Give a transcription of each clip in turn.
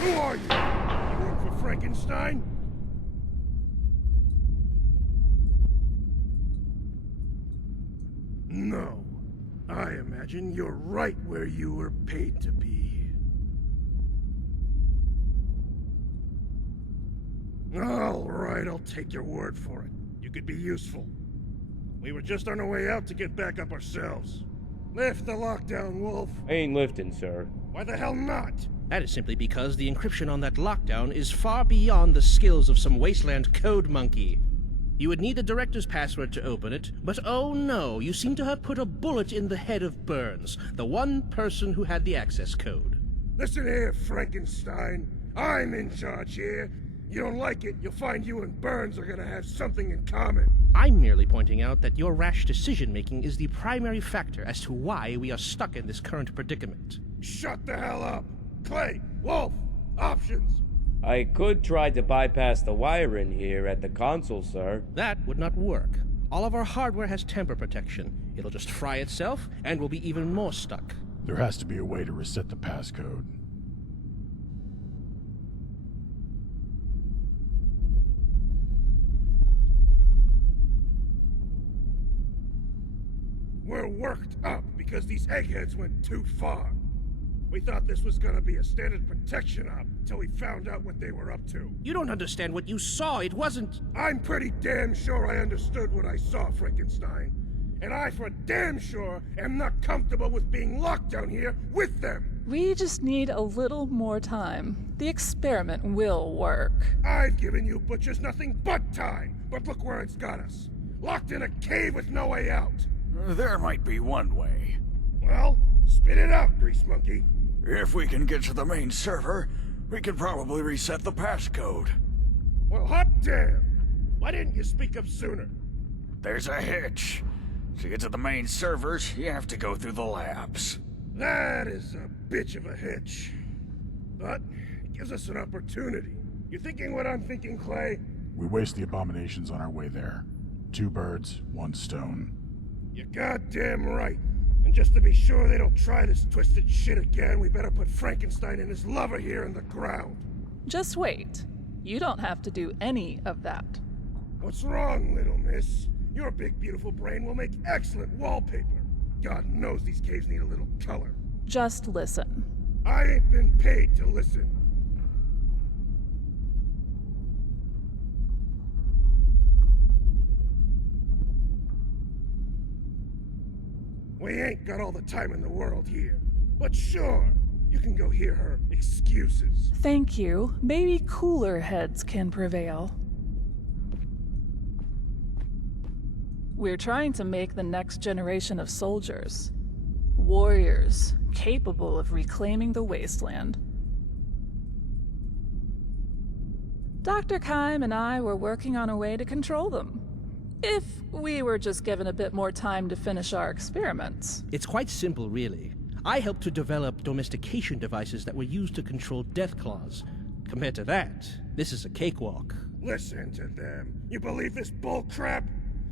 Who are you? You work for Frankenstein? No. I imagine you're right where you were paid to be. All right, I'll take your word for it. You could be useful. We were just on our way out to get back up ourselves. Lift the lockdown, Wolf. I ain't lifting, sir. Why the hell not? That is simply because the encryption on that lockdown is far beyond the skills of some wasteland code monkey. You would need the director's password to open it, but oh no, you seem to have put a bullet in the head of Burns, the one person who had the access code. Listen here, Frankenstein. I'm in charge here. You don't like it, you'll find you and Burns are gonna have something in common. I'm merely pointing out that your rash decision-making is the primary factor as to why we are stuck in this current predicament. Shut the hell up! Clay, Wolf, options! I could try to bypass the wire in here at the console, sir. That would not work. All of our hardware has temper protection. It'll just fry itself, and we'll be even more stuck. There has to be a way to reset the passcode. We're worked up because these eggheads went too far. We thought this was gonna be a standard protection op till we found out what they were up to. You don't understand what you saw. It wasn't... I'm pretty damn sure I understood what I saw, Frankenstein. And I for damn sure am not comfortable with being locked down here with them. We just need a little more time. The experiment will work. I've given you butchers nothing but time, but look where it's got us. Locked in a cave with no way out. There might be one way. Well, spit it out, Grease Monkey. If we can get to the main server, we can probably reset the passcode. Well, hot damn! Why didn't you speak up sooner? There's a hitch. To get to the main servers, you have to go through the labs. That is a bitch of a hitch. But it gives us an opportunity. You thinking what I'm thinking, Clay? We waste the abominations on our way there. 2 birds, 1 stone. You're goddamn right. And just to be sure they don't try this twisted shit again, we better put Frankenstein and his lover here in the ground. Just wait. You don't have to do any of that. What's wrong, little miss? Your big beautiful brain will make excellent wallpaper. God knows these caves need a little color. Just listen. I ain't been paid to listen. We ain't got all the time in the world here. But sure, you can go hear her excuses. Thank you. Maybe cooler heads can prevail. We're trying to make the next generation of soldiers. Warriors, capable of reclaiming the wasteland. Dr. 𝗙𝗫𝗓 and I were working on a way to control them. If we were just given a bit more time to finish our experiments. It's quite simple, really. I helped to develop domestication devices that were used to control death claws. Compared to that, this is a cakewalk. Listen to them. You believe this bullcrap?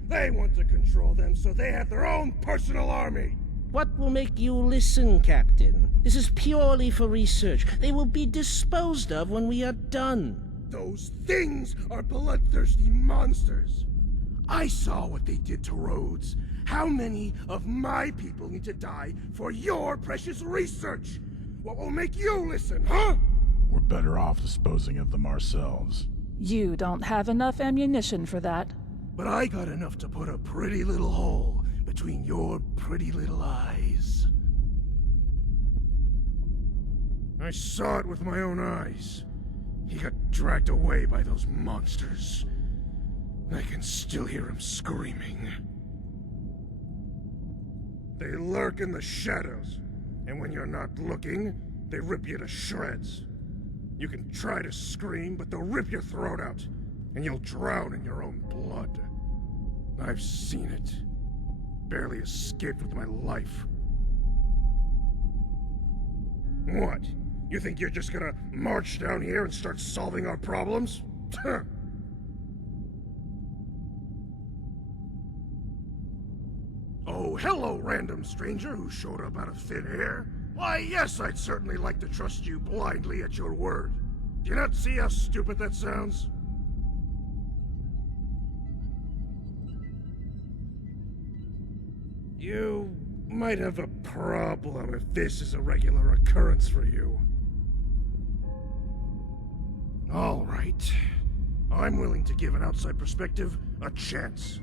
They want to control them so they have their own personal army. What will make you listen, Captain? This is purely for research. They will be disposed of when we are done. Those things are bloodthirsty monsters. I saw what they did to Rhodes. How many of my people need to die for your precious research? What will make you listen, huh? We're better off disposing of them ourselves. You don't have enough ammunition for that. But I got enough to put a pretty little hole between your pretty little eyes. I saw it with my own eyes. He got dragged away by those monsters. I can still hear him screaming. They lurk in the shadows, and when you're not looking, they rip you to shreds. You can try to scream, but they'll rip your throat out, and you'll drown in your own blood. I've seen it. Barely escaped with my life. What? You think you're just gonna march down here and start solving our problems? Oh, hello, random stranger who showed up out of thin air. Why, yes, I'd certainly like to trust you blindly at your word. Do you not see how stupid that sounds? You might have a problem if this is a regular occurrence for you. All right. I'm willing to give an outside perspective a chance.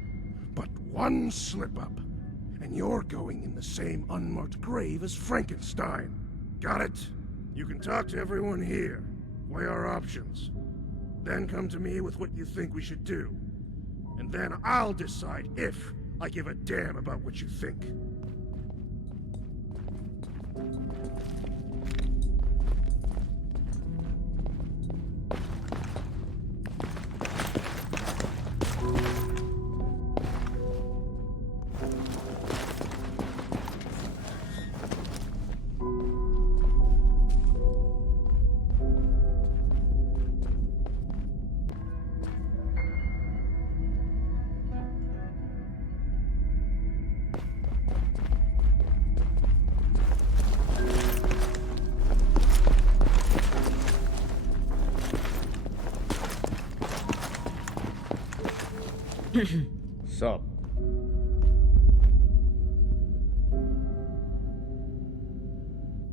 But one slip-up, and you're going in the same unmarked grave as Frankenstein. Got it? You can talk to everyone here, weigh our options. Then come to me with what you think we should do. And then I'll decide if I give a damn about what you think. Sup?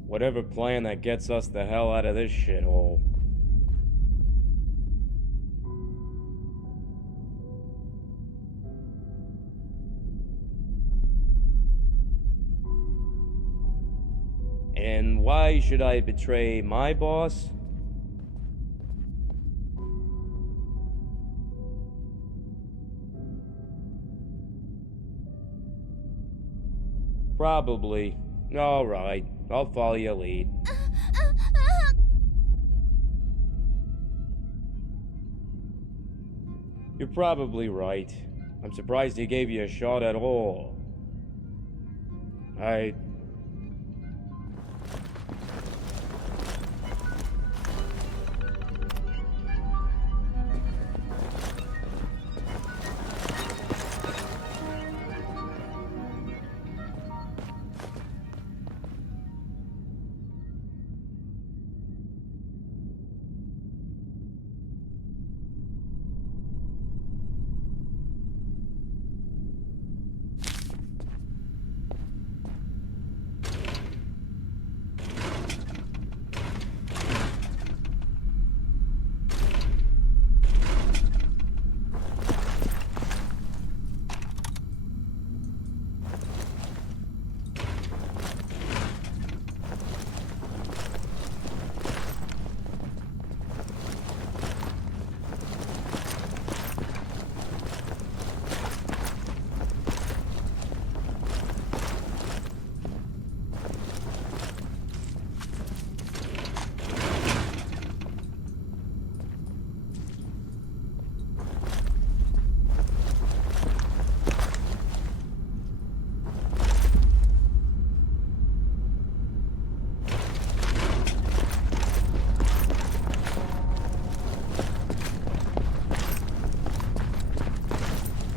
Whatever plan that gets us the hell out of this shithole. And why should I betray my boss? Probably. Alright, I'll follow your lead. You're probably right. I'm surprised he gave you a shot at all.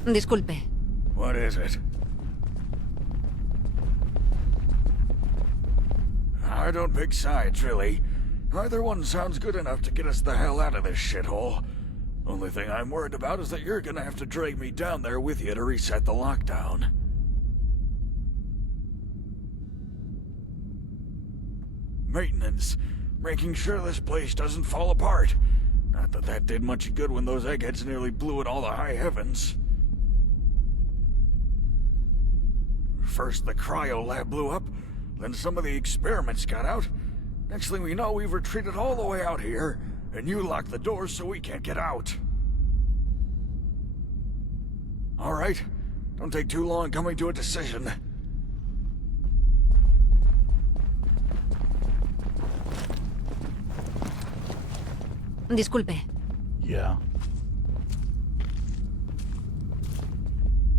Disculpe. What is it? I don't pick sides, really. Either one sounds good enough to get us the hell out of this shithole. Only thing I'm worried about is that you're gonna have to drag me down there with you to reset the lockdown. Maintenance. Making sure this place doesn't fall apart. Not that that did much good when those eggheads nearly blew it all to high heavens. First the cryo lab blew up, then some of the experiments got out. Next thing we know, we've retreated all the way out here, and you locked the doors so we can't get out. All right, don't take too long coming to a decision. Disculpe. Yeah.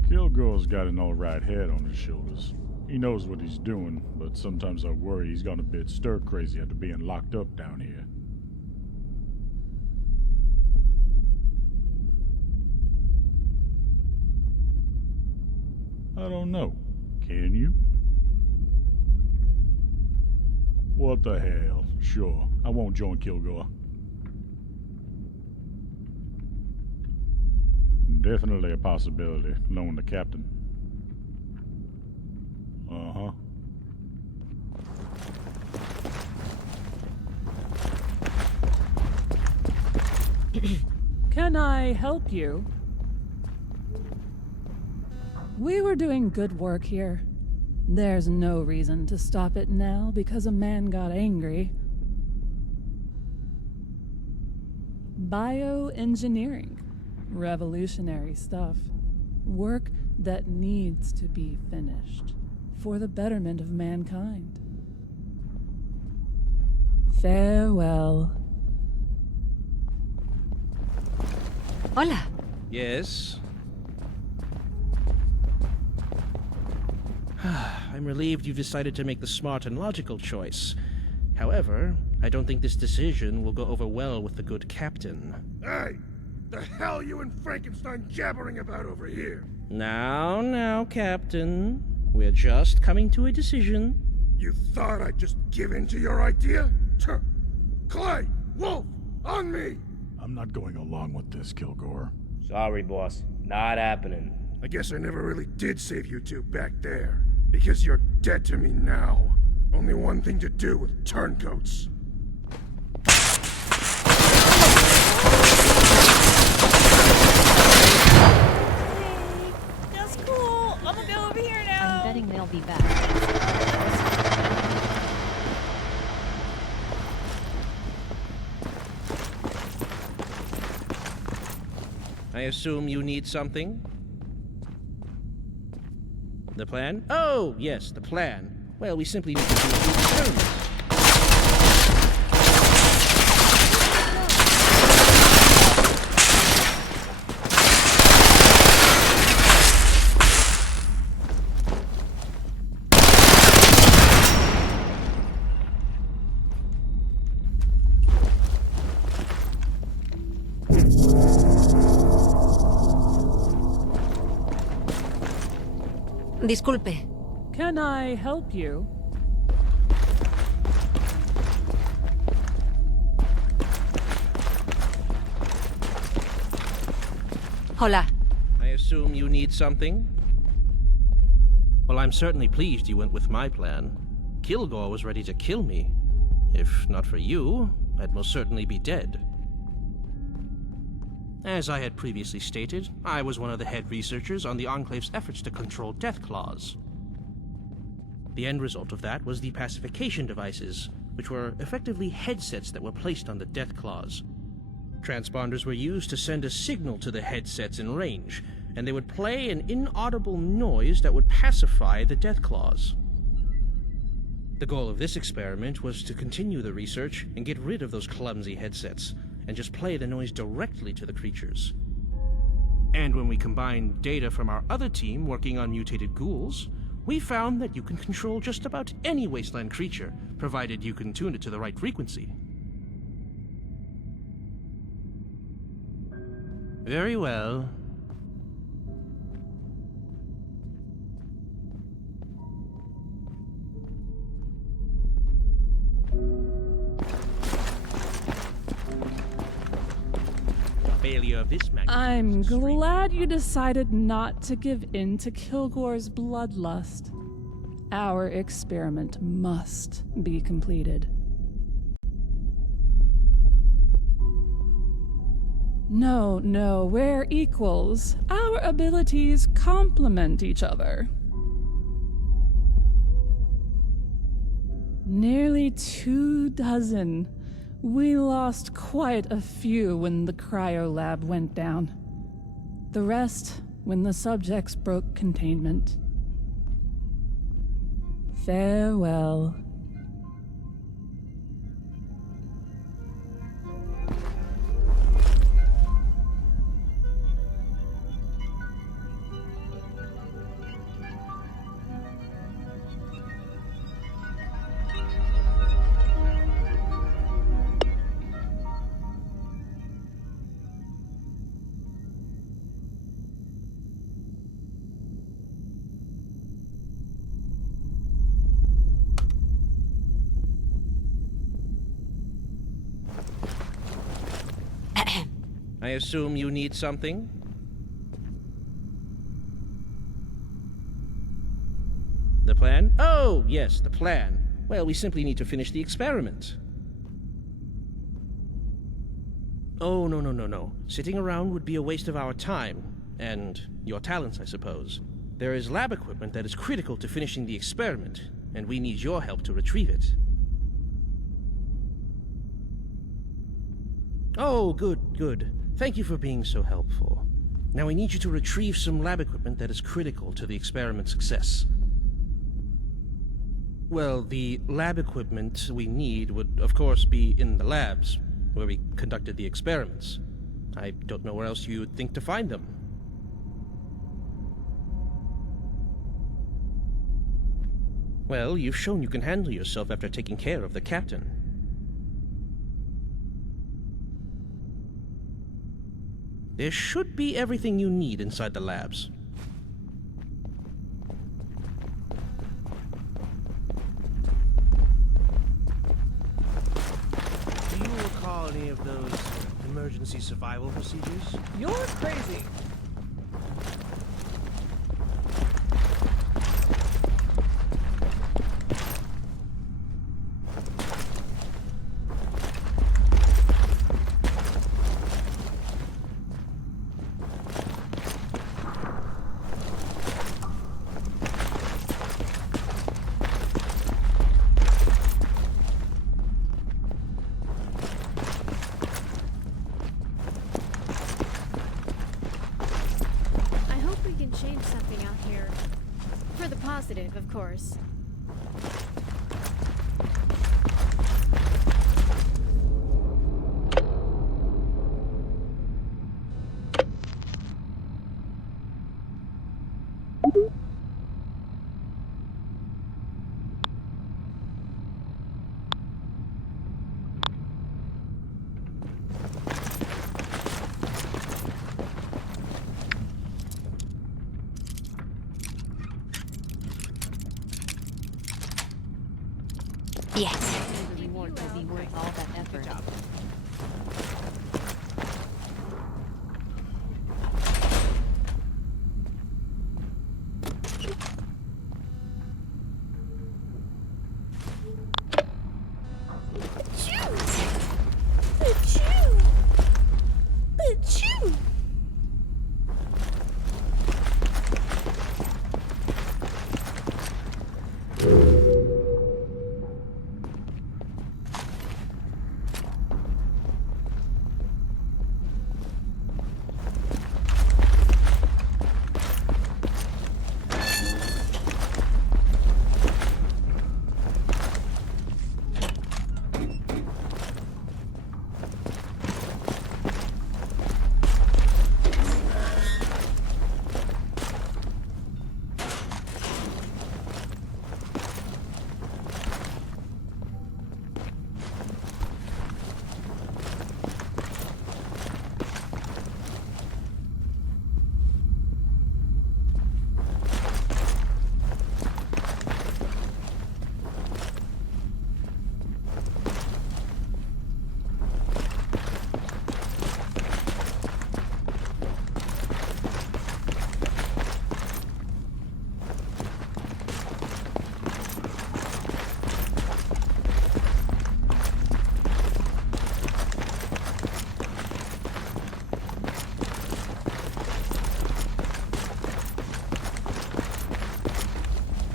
Kilgore's got an alright head on his shoulders. He knows what he's doing, but sometimes I worry he's gone a bit stir-crazy after being locked up down here. I don't know. Can you? What the hell? Sure, I won't join Kilgore. Definitely a possibility, knowing the captain. Uh-huh. Can I help you? We were doing good work here. There's no reason to stop it now because a man got angry. Bioengineering. Revolutionary stuff. Work that needs to be finished for the betterment of mankind. Farewell. Hola. Yes? I'm relieved you've decided to make the smart and logical choice. However, I don't think this decision will go over well with the good captain. Hey! The hell you and Frankenstein jabbering about over here? Now, Captain. We're just coming to a decision. You thought I'd just give in to your idea? Tuh. Clay! Wolf! On me! I'm not going along with this, Kilgore. Sorry, boss. Not happening. I guess I never really did save you two back there. Because you're dead to me now. Only one thing to do with turncoats. Hey, that's cool. I'm gonna go over here now. I'm betting they'll be back. I assume you need something? The plan? Oh, yes, the plan. Well, we simply need to do a few experiments. Disculpe. Can I help you? Hola. I assume you need something? Well, I'm certainly pleased you went with my plan. Kilgore was ready to kill me. If not for you, I'd most certainly be dead. As I had previously stated, I was one of the head researchers on the Enclave's efforts to control 𝗏𝗏𝗄𝗏. The end result of that was the pacification devices, which were effectively headsets that were placed on the 𝗏𝗏𝗏. Transponders were used to send a signal to the headsets in range, and they would play an inaudible noise that would pacify the 𝗏𝗏𝗏𝗏. The goal of this experiment was to continue the research and get rid of those clumsy headsets, and just play the noise directly to the creatures. And when we combined data from our other team working on mutated ghouls, we found that you can control just about any wasteland creature, provided you can tune it to the right frequency. Very well. Failure of this magnitude. I'm glad you decided not to give in to Kilgore's bloodlust. Our experiment must be completed. No, we're equals. Our abilities complement each other. Nearly 24. We lost quite a few when the cryo lab went down. The rest when the subjects broke containment. Farewell. I assume you need something? The plan? Oh, yes, the plan. Well, we simply need to finish the experiment. Oh, no. Sitting around would be a waste of our time, and your talents, I suppose. There is lab equipment that is critical to finishing the experiment, and we need your help to retrieve it. Oh, good. Thank you for being so helpful. Now we need you to retrieve some lab equipment that is critical to the experiment's success. Well, the lab equipment we need would, of course, be in the labs, where we conducted the experiments. I don't know where else you would think to find them. Well, you've shown you can handle yourself after taking care of the captain. There should be everything you need inside the labs. Do you recall any of those emergency survival procedures? You're crazy. Change something out here. For the positive, of course. Yes. The reward will be worth all that effort. Good job.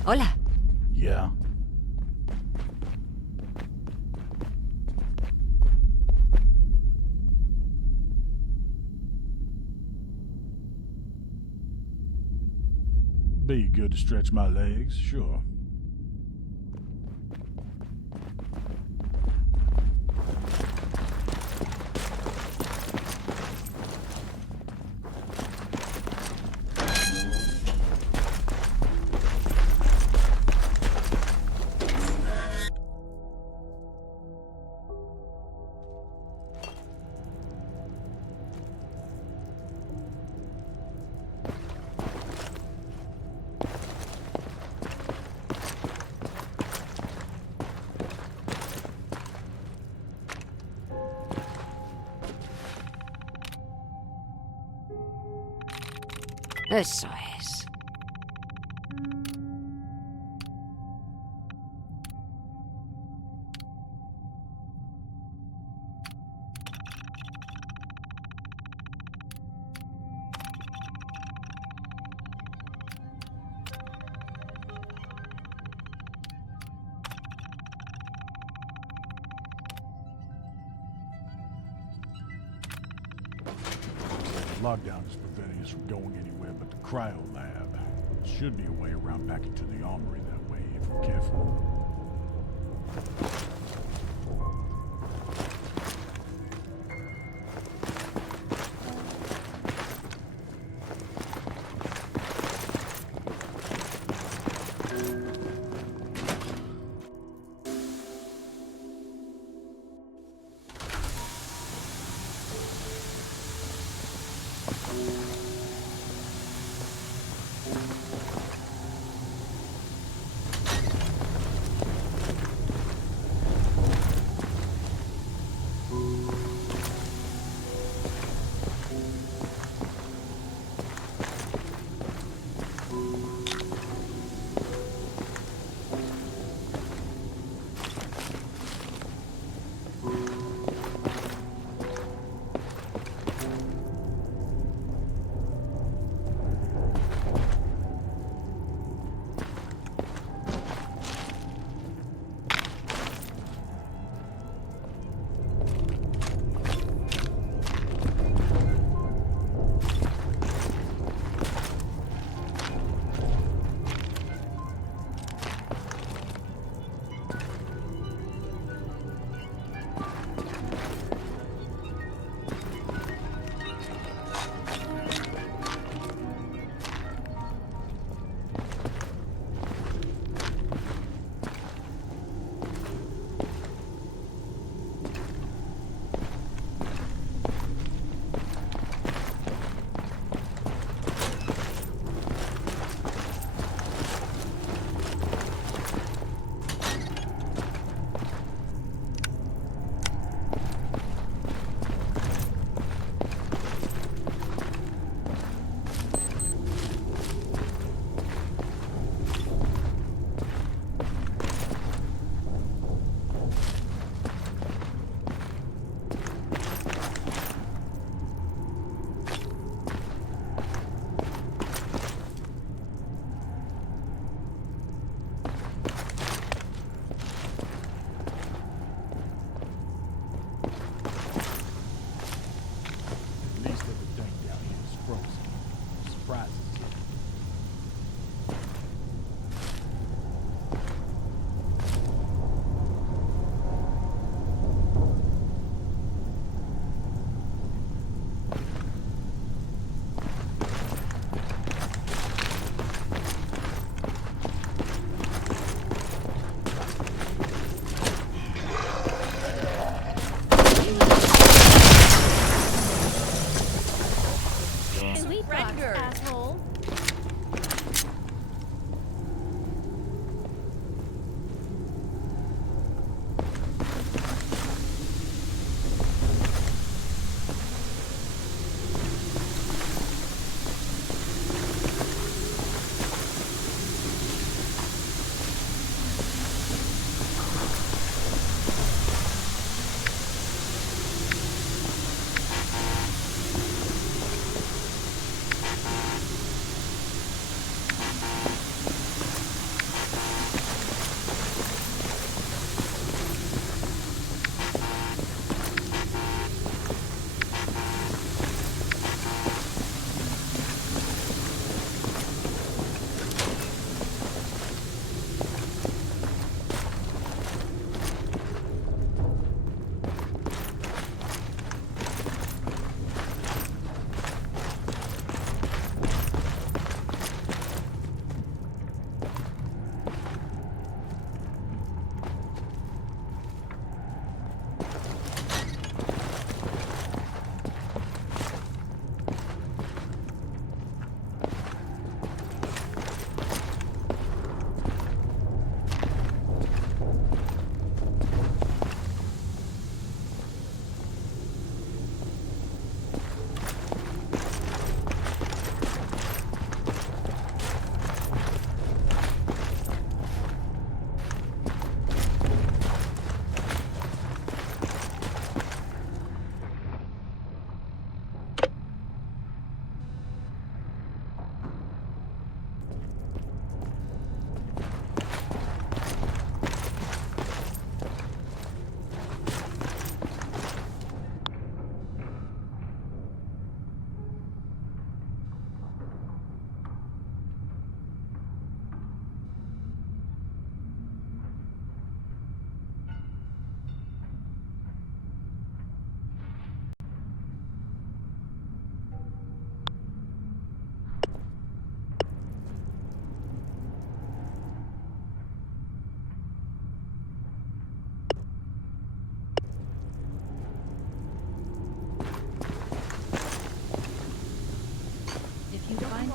Hola. Yeah? Be good to stretch my legs, sure. Eso es. Lockdown is preventing us from going anywhere but the cryo lab. Should be a way around back into the armory that way if we're careful.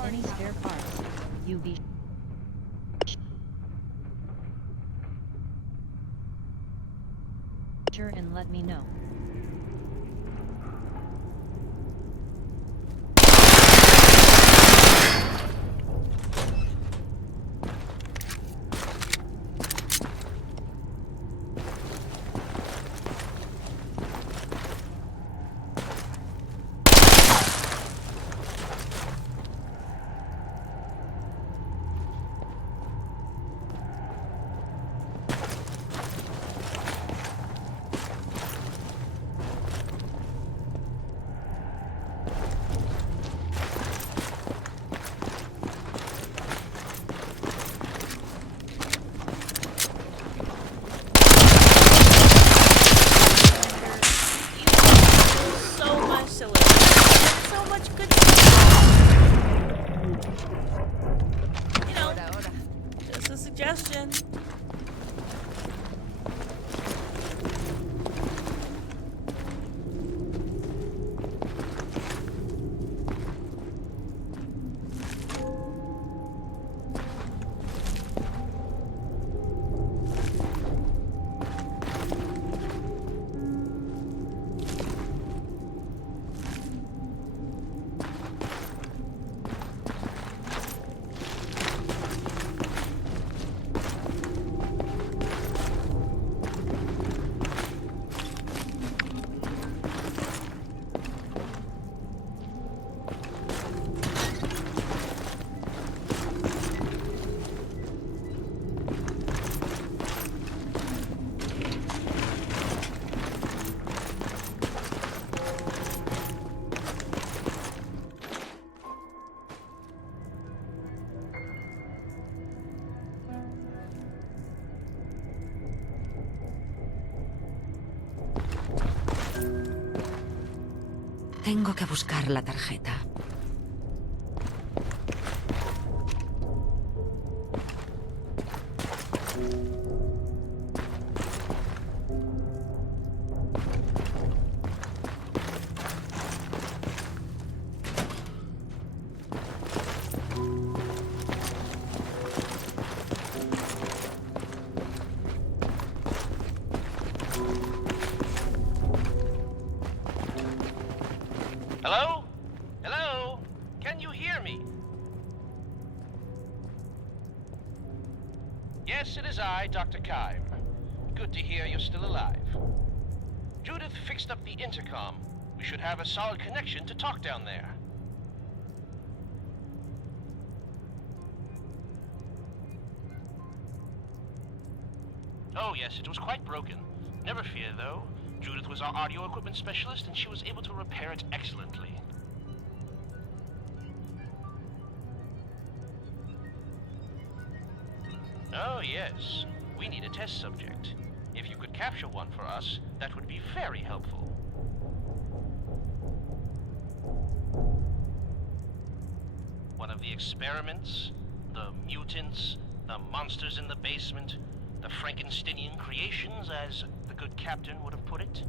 any spare parts, you be sure and let me know. Suggestion. Tengo que buscar la tarjeta. Hello? Hello? Can you hear me? Yes, it is I, Dr. 𝗙𝗃𝗏. Good to hear you're still alive. Judith fixed up the intercom. We should have a solid connection to talk down there. Oh, yes, it was quite broken. Never fear, though. Judith was our audio equipment specialist, and she was able to repair it excellently. Oh, yes. We need a test subject. If you could capture one for us, that would be very helpful. One of the experiments, the mutants, the monsters in the basement, the Frankensteinian creations, as the good captain would have put it.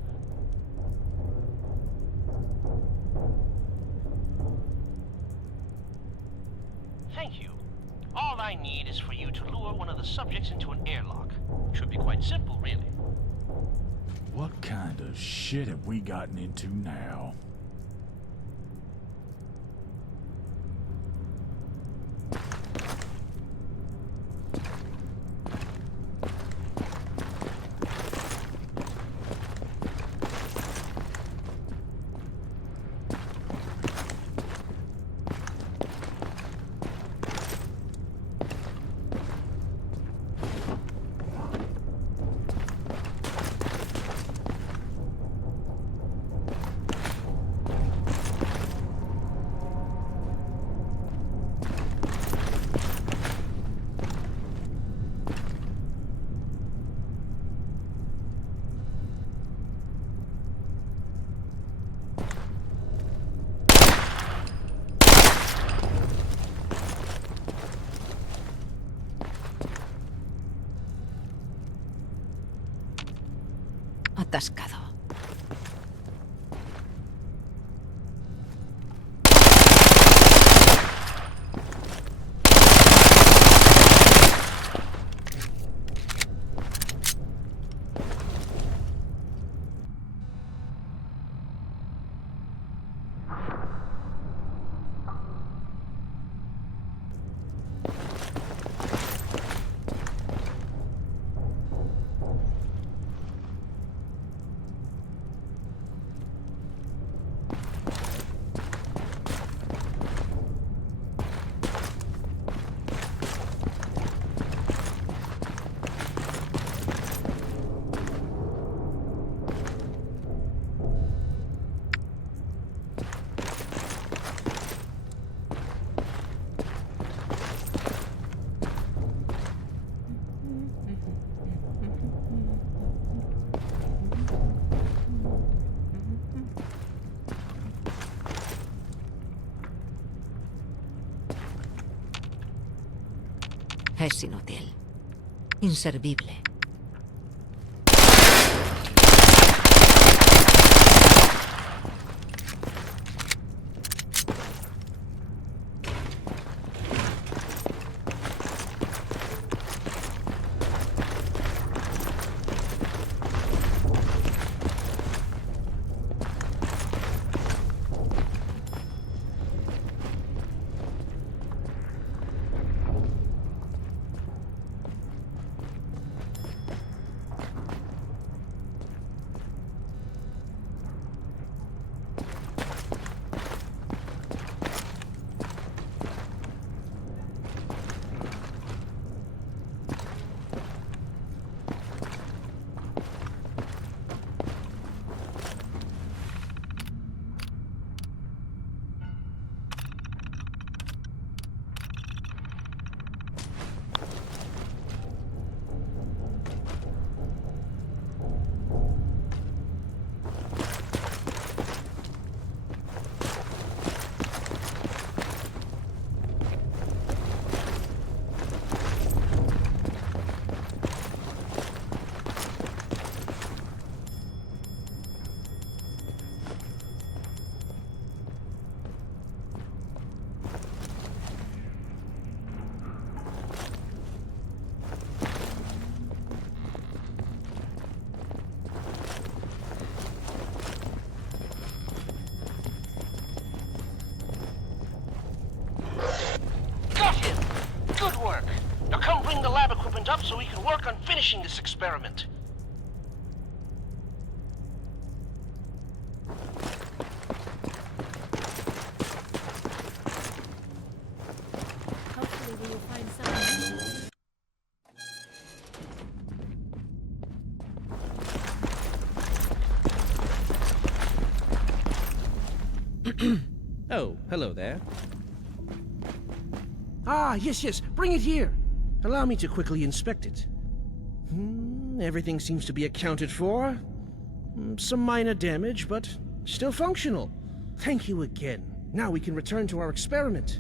Thank you. All I need is for you to lure one of the subjects into an airlock. Should be quite simple, really. What kind of shit have we gotten into now? Atascado. Es inútil. Inservible. Good work. Now come bring the lab equipment up so we can work on finishing this experiment. Hopefully we will find something. Oh, hello there. Ah, yes, bring it here. Allow me to quickly inspect it. Everything seems to be accounted for. Some minor damage, but still functional. Thank you again. Now we can return to our experiment.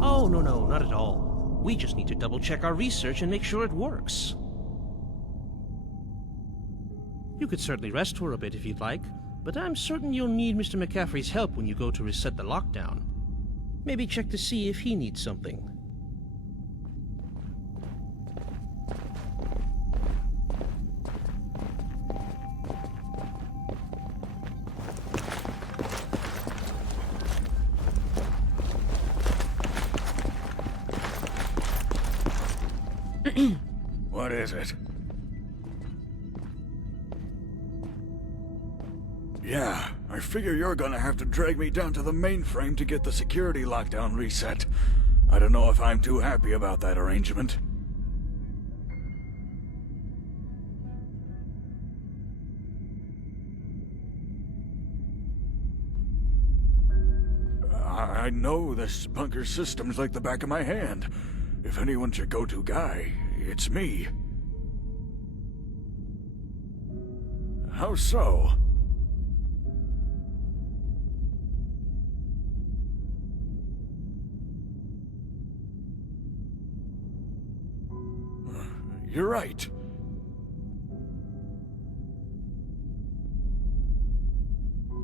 Oh, no, not at all. We just need to double-check our research and make sure it works. You could certainly rest for a bit if you'd like, but I'm certain you'll need Mr. McCaffrey's help when you go to reset the lockdown. Maybe check to see if he needs something. What is it? Yeah, I figure you're gonna have to drag me down to the mainframe to get the security lockdown reset. I don't know if I'm too happy about that arrangement. I know this bunker's system's like the back of my hand. If anyone's your go-to guy, it's me. How so? You're right.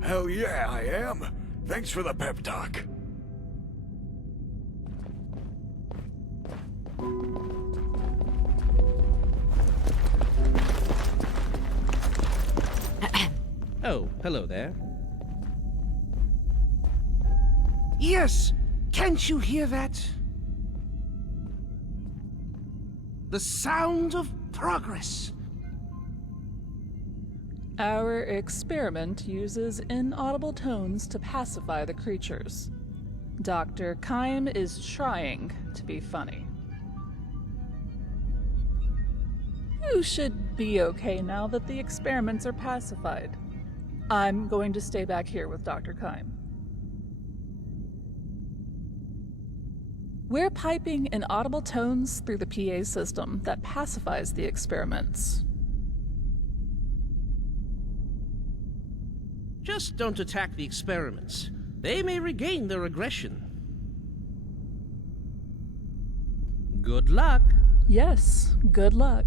Hell yeah, I am. Thanks for the pep talk. Oh, hello there. Yes! Can't you hear that? The sound of progress. Our experiment uses inaudible tones to pacify the creatures. Dr. 𝗙𝗲𝗄 is trying to be funny. You should be okay now that the experiments are pacified. I'm going to stay back here with Dr. 𝗙𝗲𝗄. We're piping inaudible tones through the PA system that pacifies the experiments. Just don't attack the experiments. They may regain their aggression. Good luck. Yes, good luck.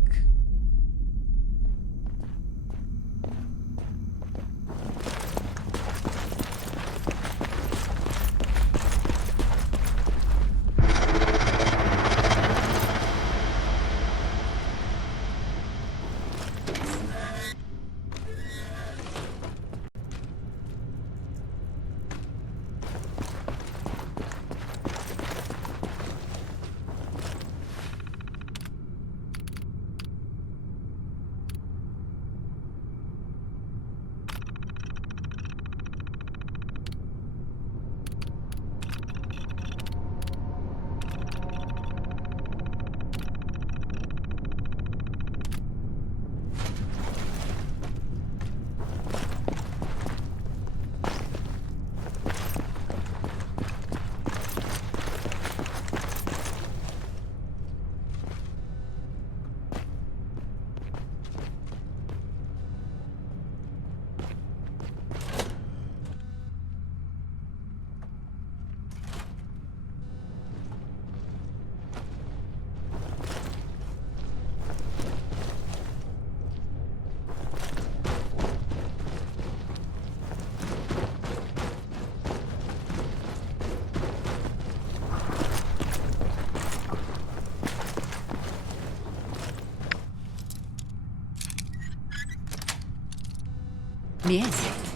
Bien.